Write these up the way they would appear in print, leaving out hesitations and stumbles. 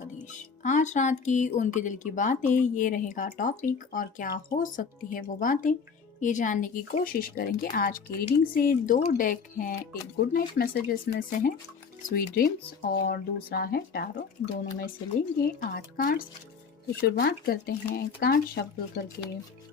कदीश। आज रात की उनके दिल की बातें ये रहेगा टॉपिक, और क्या हो सकती है वो बातें, ये जानने की कोशिश करेंगे आज की रीडिंग से। दो डेक हैं, एक गुड नाइट मैसेजेस में से है स्वीट ड्रीम्स और दूसरा है टैरो। दोनों में से लेंगे 8 कार्ड्स। तो शुरुआत करते हैं कार्ड शफल करके।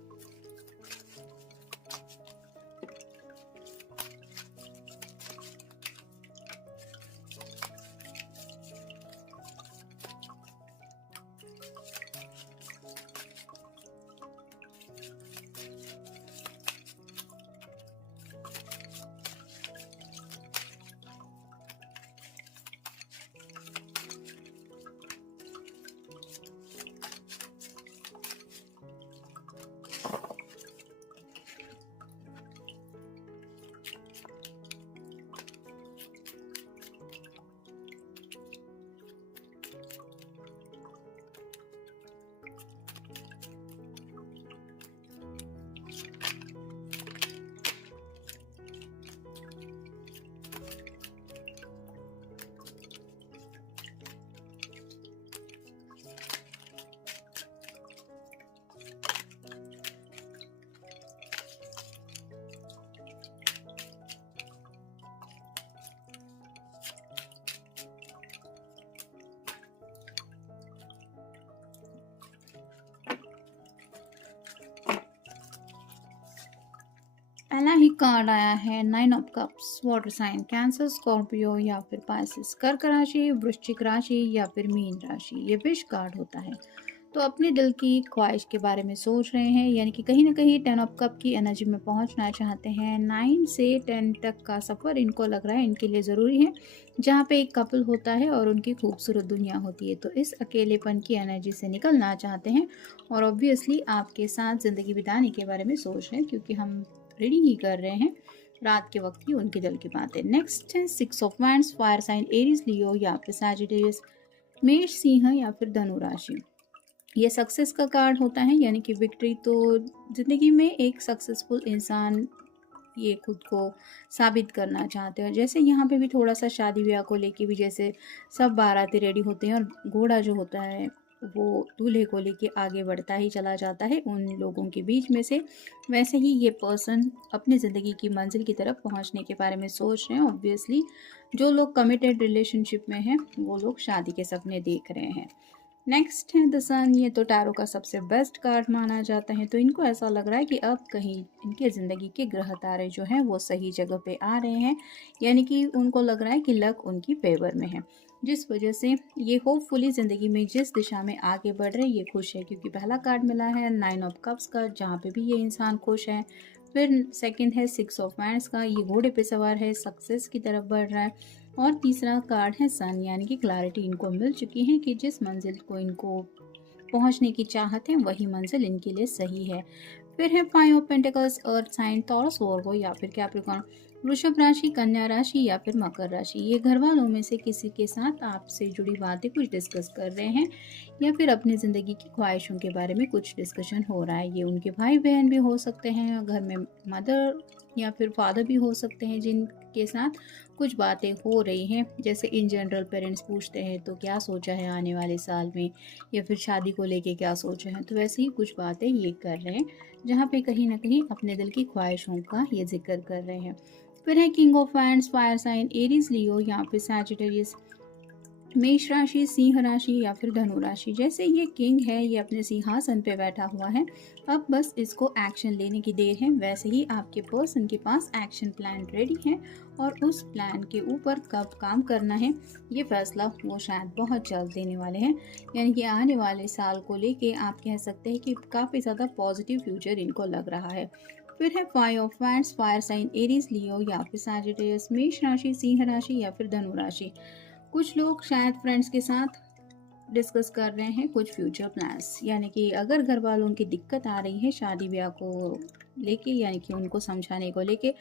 पहला ही कार्ड आया है 9 of cups. Water sign cancer, Scorpio या फिर पाइसेस, कर्क राशि, वृश्चिक राशि या फिर मीन राशि। ये विश कार्ड होता है। तो अपने दिल की ख्वाहिश के बारे में सोच रहे हैं, यानी कि कहीं ना कहीं 10 ऑफ कप की एनर्जी में पहुंचना चाहते हैं। 9 से 10 तक का सफ़र इनको लग रहा है इनके लिए ज़रूरी है, जहाँ पे एक कपल होता है और उनकी खूबसूरत दुनिया होती है। तो इस अकेलेपन की एनर्जी से निकलना चाहते हैं और ऑब्वियसली आपके साथ ज़िंदगी बिताने के बारे में सोच रहे हैं, क्योंकि हम रीडिंग ही कर रहे हैं रात के वक्त की उनके दिल की बातें। नेक्स्ट है 6 of wands, fire sign Aries, Leo या फिर सैजिटेरियस, मेष, सिंह या फिर धनु राशि। ये सक्सेस का कार्ड होता है, यानी कि विक्ट्री। तो ज़िंदगी में एक सक्सेसफुल इंसान ये खुद को साबित करना चाहते हैं। जैसे यहाँ पे भी थोड़ा सा शादी ब्याह को लेके भी, जैसे सब बाराती रेडी होते हैं और घोड़ा जो होता है वो दूल्हे को लेके आगे बढ़ता ही चला जाता है उन लोगों के बीच में से, वैसे ही ये पर्सन अपनी ज़िंदगी की मंजिल की तरफ पहुँचने के बारे में सोच रहे हैं। ऑब्वियसली जो लोग कमिटेड रिलेशनशिप में हैं वो लोग शादी के सपने देख रहे हैं। नेक्स्ट है द सन। ये तो टैरो का सबसे बेस्ट कार्ड माना जाता है। तो इनको ऐसा लग रहा है कि अब कहीं इनके ज़िंदगी के ग्रह तारे जो हैं वो सही जगह पे आ रहे हैं, यानी कि उनको लग रहा है कि लक उनकी फेवर में है, जिस वजह से ये होपफुली ज़िंदगी में जिस दिशा में आगे बढ़ रहे हैं ये खुश है। क्योंकि पहला कार्ड मिला है 9 ऑफ कप्स का, जहाँ पे भी ये इंसान खुश है। फिर सेकंड है 6 ऑफ वांड्स का, ये घोड़े पे सवार है, सक्सेस की तरफ बढ़ रहा है। और तीसरा कार्ड है सन, यानी कि क्लैरिटी इनको मिल चुकी है कि जिस मंजिल को इनको पहुंचने की चाहत है वही मंजिल इनके लिए सही है। फिर है 5 of pentacles, earth sign, Taurus, Virgo या फिर कैप्रिकॉर्न, वृषभ राशि, कन्या राशि या फिर मकर राशि। ये घर वालों में से किसी के साथ आपसे जुड़ी बातें कुछ डिस्कस कर रहे हैं, या फिर अपनी ज़िंदगी की ख्वाहिशों के बारे में कुछ डिस्कशन हो रहा है। ये उनके भाई बहन भी हो सकते हैं, घर में मदर या फिर फादर भी हो सकते हैं जिनके साथ कुछ बातें हो रही हैं। जैसे इन जनरल पेरेंट्स पूछते हैं तो क्या सोचा है आने वाले साल में, या फिर शादी को लेके क्या सोचा है। तो वैसे ही कुछ बातें ये कर रहे हैं, जहाँ पे कहीं ना कहीं अपने दिल की ख्वाहिशों का ये जिक्र कर रहे हैं। फिर है king of wands, fire sign Aries, Leo या फिर सैजिटेरियस, मेष राशि, सिंह राशि या फिर धनु राशि। जैसे ये किंग है, ये अपने सिंहासन पे बैठा हुआ है, अब बस इसको एक्शन लेने की देर है। वैसे ही आपके पर्सन के पास एक्शन प्लान रेडी है, और उस प्लान के ऊपर कब काम करना है ये फैसला वो शायद बहुत जल्द देने वाले हैं। यानी कि आने वाले साल को लेके आप कह सकते हैं कि काफ़ी ज़्यादा पॉजिटिव फ्यूचर इनको लग रहा है। फिर है 5 of wands, fire sign Aries, Leo या फिर सैजिटेरियस, मेष राशि, सिंह राशि या फिर धनु राशि। कुछ लोग शायद फ्रेंड्स के साथ डिस्कस कर रहे हैं कुछ फ्यूचर प्लान्स, यानी कि अगर घर वालों की दिक्कत आ रही है शादी ब्याह को लेके, यानी कि उनको समझाने को लेके,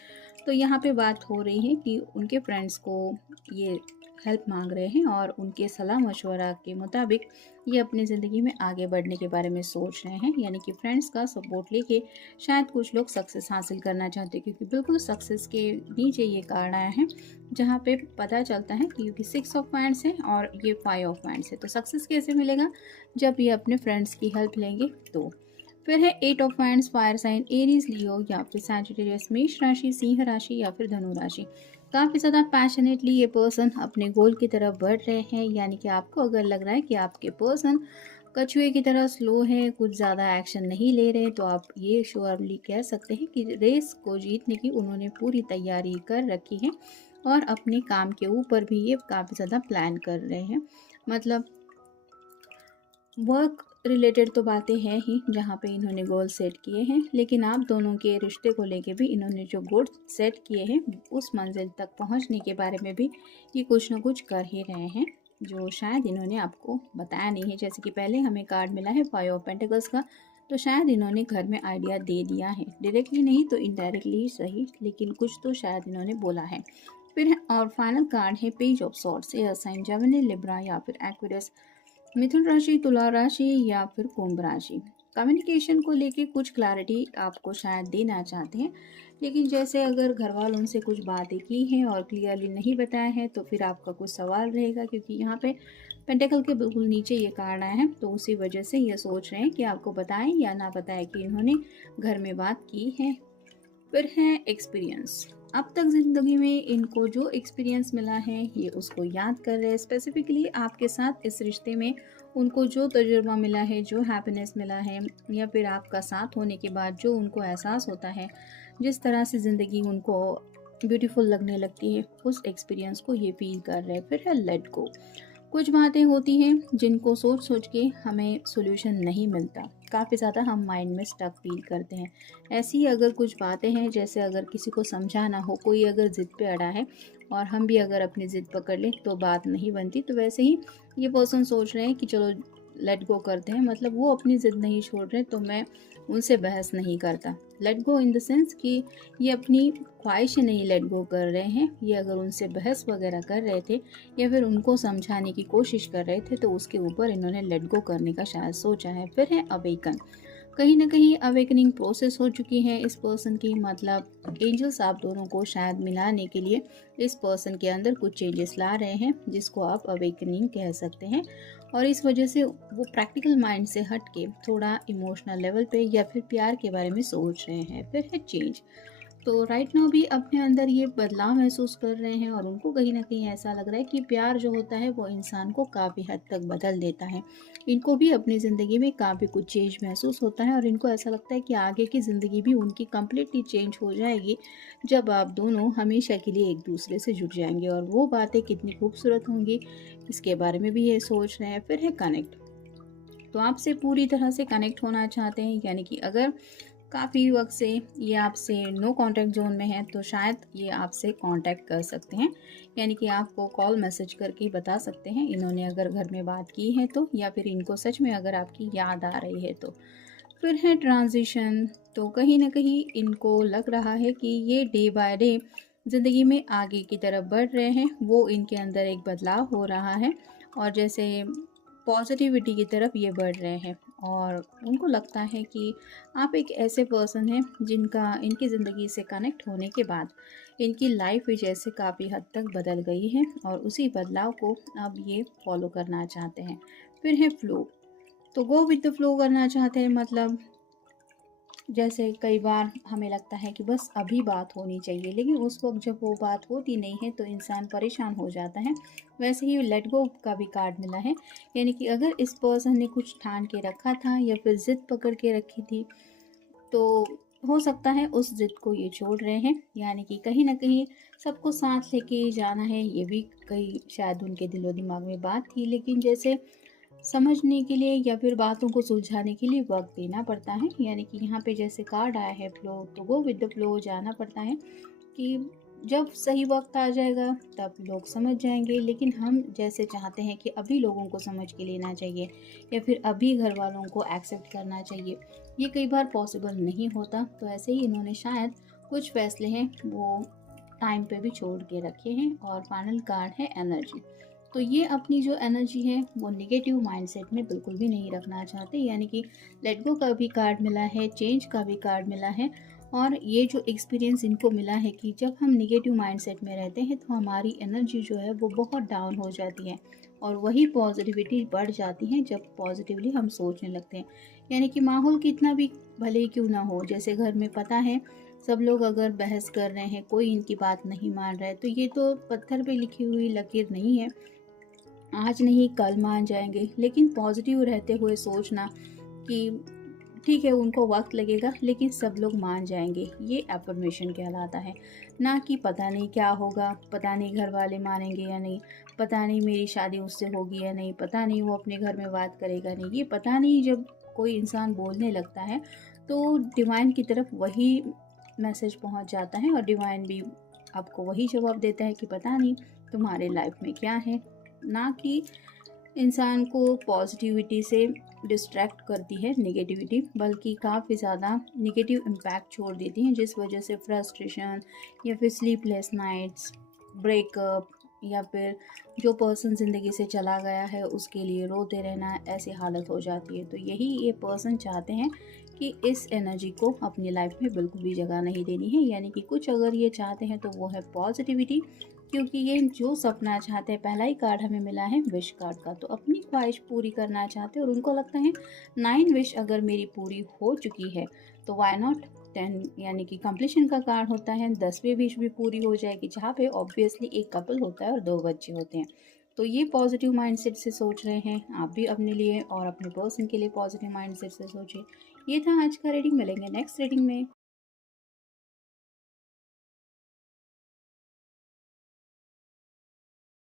तो यहाँ पे बात हो रही है कि उनके फ्रेंड्स को ये हेल्प मांग रहे हैं और उनके सलाह मशवरा के मुताबिक ये अपनी ज़िंदगी में आगे बढ़ने के बारे में सोच रहे हैं। यानी कि फ्रेंड्स का सपोर्ट लेके शायद कुछ लोग सक्सेस हासिल करना चाहते हैं, क्योंकि बिल्कुल सक्सेस के नीचे ये कार्ड आया है जहाँ पे पता चलता है कि क्योंकि 6 ऑफ वांड्स है और ये 5 ऑफ वांड्स है। तो सक्सेस कैसे मिलेगा? जब ये अपने फ्रेंड्स की हेल्प लेंगे तो। फिर है 8 of wands, fire sign Aries, Leo या फिर सैजिटेरियस, मेष राशि, सिंह राशि या फिर धनु राशि। काफ़ी ज़्यादा पैशनेटली ये पर्सन अपने गोल की तरफ बढ़ रहे हैं। यानी कि आपको अगर लग रहा है कि आपके पर्सन कछुए की तरह स्लो है, कुछ ज़्यादा एक्शन नहीं ले रहे, तो आप ये श्योरली कह सकते हैं कि रेस को जीतने की उन्होंने पूरी तैयारी कर रखी है और अपने काम के ऊपर भी ये काफ़ी ज़्यादा प्लान कर रहे हैं। मतलब वर्क रिलेटेड तो बातें हैं ही जहाँ पे इन्होंने गोल सेट किए हैं, लेकिन आप दोनों के रिश्ते को लेके भी इन्होंने जो गोल सेट किए हैं उस मंजिल तक पहुँचने के बारे में भी ये कुछ ना कुछ कर ही रहे हैं, जो शायद इन्होंने आपको बताया नहीं है। जैसे कि पहले हमें कार्ड मिला है 5 ऑफ पेंटिकल्स का, तो शायद इन्होंने घर में आइडिया दे दिया है, डायरेक्टली नहीं तो इनडायरेक्टली ही सही, लेकिन कुछ तो शायद इन्होंने बोला है। फिर है और फाइनल कार्ड है page of swords, air sign Gemini, Libra या फिर एक्वेरियस, मिथुन राशि, तुला राशि या फिर कुंभ राशि। कम्युनिकेशन को लेके कुछ क्लैरिटी आपको शायद देना चाहते हैं, लेकिन जैसे अगर घर वालों उनसे कुछ बातें की हैं और क्लियरली नहीं बताया है तो फिर आपका कुछ सवाल रहेगा, क्योंकि यहाँ पे पेंटेकल के बिल्कुल नीचे ये कार्ड आया है, तो उसी वजह से ये सोच रहे हैं कि आपको बताएं या ना बताएं कि इन्होंने घर में बात की है। फिर है एक्सपीरियंस। अब तक ज़िंदगी में इनको जो एक्सपीरियंस मिला है ये उसको याद कर रहे हैं। स्पेसिफिकली आपके साथ इस रिश्ते में उनको जो तजुर्बा मिला है, जो हैप्पीनेस मिला है, या फिर आपका साथ होने के बाद जो उनको एहसास होता है, जिस तरह से ज़िंदगी उनको ब्यूटीफुल लगने लगती है, उस एक्सपीरियंस को ये फील कर रहे हैं। फिर है लेट गो। कुछ बातें होती हैं जिनको सोच सोच के हमें सोल्यूशन नहीं मिलता, काफ़ी ज़्यादा हम माइंड में स्टक फील करते हैं। ऐसी ही अगर कुछ बातें हैं, जैसे अगर किसी को समझाना हो, कोई अगर ज़िद पे अड़ा है और हम भी अगर अपनी ज़िद पकड़ लें तो बात नहीं बनती, तो वैसे ही ये पर्सन सोच रहे हैं कि चलो लेट गो करते हैं। मतलब वो अपनी ज़िद नहीं छोड़ रहे तो मैं उनसे बहस नहीं करता। Let go in the sense कि ये अपनी ख्वाहिशें नहीं लेट गो कर रहे हैं। ये अगर उनसे बहस वगैरह कर रहे थे या फिर उनको समझाने की कोशिश कर रहे थे तो उसके ऊपर इन्होंने लेट गो करने का शायद सोचा है। फिर है अवेकन। कहीं ना कहीं अवेकनिंग प्रोसेस हो चुकी है इस पर्सन की। मतलब एंजल्स आप दोनों को शायद मिलाने के लिए इस पर्सन के अंदर कुछ चेंजेस ला रहे हैं, जिसको आप अवेकनिंग कह सकते हैं। और इस वजह से वो प्रैक्टिकल माइंड से हट के थोड़ा इमोशनल लेवल पे या फिर प्यार के बारे में सोच रहे हैं। फिर है चेंज। तो राइट नाउ भी अपने अंदर ये बदलाव महसूस कर रहे हैं और उनको कहीं ना कहीं ऐसा लग रहा है कि प्यार जो होता है वो इंसान को काफ़ी हद तक बदल देता है। इनको भी अपनी ज़िंदगी में काफ़ी कुछ चेंज महसूस होता है और इनको ऐसा लगता है कि आगे की ज़िंदगी भी उनकी कम्प्लीटली चेंज हो जाएगी जब आप दोनों हमेशा के लिए एक दूसरे से जुड़ जाएंगे। और वो बातें कितनी खूबसूरत होंगी इसके बारे में भी ये सोच रहे हैं। फिर है कनेक्ट। तो आपसे पूरी तरह से कनेक्ट होना चाहते हैं, यानी कि अगर काफ़ी वक्त से ये आपसे नो कांटेक्ट जोन में है तो शायद ये आपसे कांटेक्ट कर सकते हैं। यानी कि आपको कॉल मैसेज करके बता सकते हैं इन्होंने अगर घर में बात की है तो, या फिर इनको सच में अगर आपकी याद आ रही है तो। फिर है ट्रांजिशन। तो कहीं ना कहीं इनको लग रहा है कि ये डे बाय डे ज़िंदगी में आगे की तरफ बढ़ रहे हैं, वो इनके अंदर एक बदलाव हो रहा है और जैसे पॉजिटिविटी की तरफ ये बढ़ रहे हैं। और उनको लगता है कि आप एक ऐसे पर्सन हैं जिनका इनकी ज़िंदगी से कनेक्ट होने के बाद इनकी लाइफ भी जैसे काफ़ी हद तक बदल गई है और उसी बदलाव को अब ये फॉलो करना चाहते हैं। फिर है फ्लो। तो गो विद द फ्लो करना चाहते हैं। मतलब जैसे कई बार हमें लगता है कि बस अभी बात होनी चाहिए, लेकिन उस वक्त जब वो बात होती नहीं है तो इंसान परेशान हो जाता है। वैसे ही लेट गो का भी कार्ड मिला है। यानी कि अगर इस पर्सन ने कुछ ठान के रखा था या फिर जिद पकड़ के रखी थी तो हो सकता है उस जिद को ये छोड़ रहे हैं। यानी कि कहीं ना कहीं सबको साथ लेके जाना है, ये भी कई शायद उनके दिलो दिमाग में बात थी, लेकिन जैसे समझने के लिए या फिर बातों को सुलझाने के लिए वक्त देना पड़ता है। यानी कि यहाँ पे जैसे कार्ड आया है फ्लो, तो गो विद द फ्लो जाना पड़ता है कि जब सही वक्त आ जाएगा तब लोग समझ जाएंगे, लेकिन हम जैसे चाहते हैं कि अभी लोगों को समझ के लेना चाहिए या फिर अभी घर वालों को एक्सेप्ट करना चाहिए, ये कई बार पॉसिबल नहीं होता। तो ऐसे ही इन्होंने शायद कुछ फैसले हैं वो टाइम पे भी छोड़ के रखे हैं। और फाइनल कार्ड है एनर्जी। तो ये अपनी जो एनर्जी है वो निगेटिव माइंडसेट में बिल्कुल भी नहीं रखना चाहते, यानी कि लेट गो का भी कार्ड मिला है, चेंज का भी कार्ड मिला है। और ये जो एक्सपीरियंस इनको मिला है कि जब हम निगेटिव माइंडसेट में रहते हैं तो हमारी एनर्जी जो है वो बहुत डाउन हो जाती है, और वही पॉजिटिविटी बढ़ जाती है जब पॉजिटिवली हम सोचने लगते हैं। यानी कि माहौल कितना भी भले ही क्यों ना हो, जैसे घर में पता है सब लोग अगर बहस कर रहे हैं, कोई इनकी बात नहीं मान रहा है, तो ये तो पत्थर पे लिखी हुई लकीर नहीं है, आज नहीं कल मान जाएंगे। लेकिन पॉजिटिव रहते हुए सोचना कि ठीक है उनको वक्त लगेगा लेकिन सब लोग मान जाएंगे, ये अफर्मेशन कहलाता है। ना कि पता नहीं क्या होगा, पता नहीं घर वाले मानेंगे या नहीं, पता नहीं मेरी शादी उससे होगी या नहीं, पता नहीं वो अपने घर में बात करेगा नहीं, ये पता नहीं जब कोई इंसान बोलने लगता है तो डिवाइन की तरफ वही मैसेज पहुंच जाता है, और डिवाइन भी आपको वही जवाब देता है कि पता नहीं तुम्हारे लाइफ में क्या है। ना कि इंसान को पॉजिटिविटी से डिस्ट्रैक्ट करती है नेगेटिविटी, बल्कि काफ़ी ज़्यादा नेगेटिव इम्पैक्ट छोड़ देती हैं, जिस वजह से फ्रस्ट्रेशन या फिर स्लीपलेस नाइट्स, ब्रेकअप, या फिर जो पर्सन ज़िंदगी से चला गया है उसके लिए रोते रहना, ऐसी हालत हो जाती है। तो यही ये पर्सन चाहते हैं कि इस एनर्जी को अपनी लाइफ में बिल्कुल भी जगह नहीं देनी है। यानी कि कुछ अगर ये चाहते हैं तो वो है पॉजिटिविटी, क्योंकि ये जो सपना चाहते हैं, पहला ही कार्ड हमें मिला है विश कार्ड का, तो अपनी ख्वाहिश पूरी करना चाहते हैं और उनको लगता है 9 विश अगर मेरी पूरी हो चुकी है तो वाई नॉट 10, यानी कि कंप्लीशन का कार्ड होता है, 10वीं विश भी पूरी हो जाएगी, जहाँ पे ऑब्वियसली एक कपल होता है और 2 बच्चे होते हैं। तो ये पॉजिटिव माइंडसेट से सोच रहे हैं, आप भी अपने लिए और अपने पर्सन के लिए पॉजिटिव माइंडसेट से सोचिए। ये था आज का रीडिंग, मिलेंगे नेक्स्ट रीडिंग में।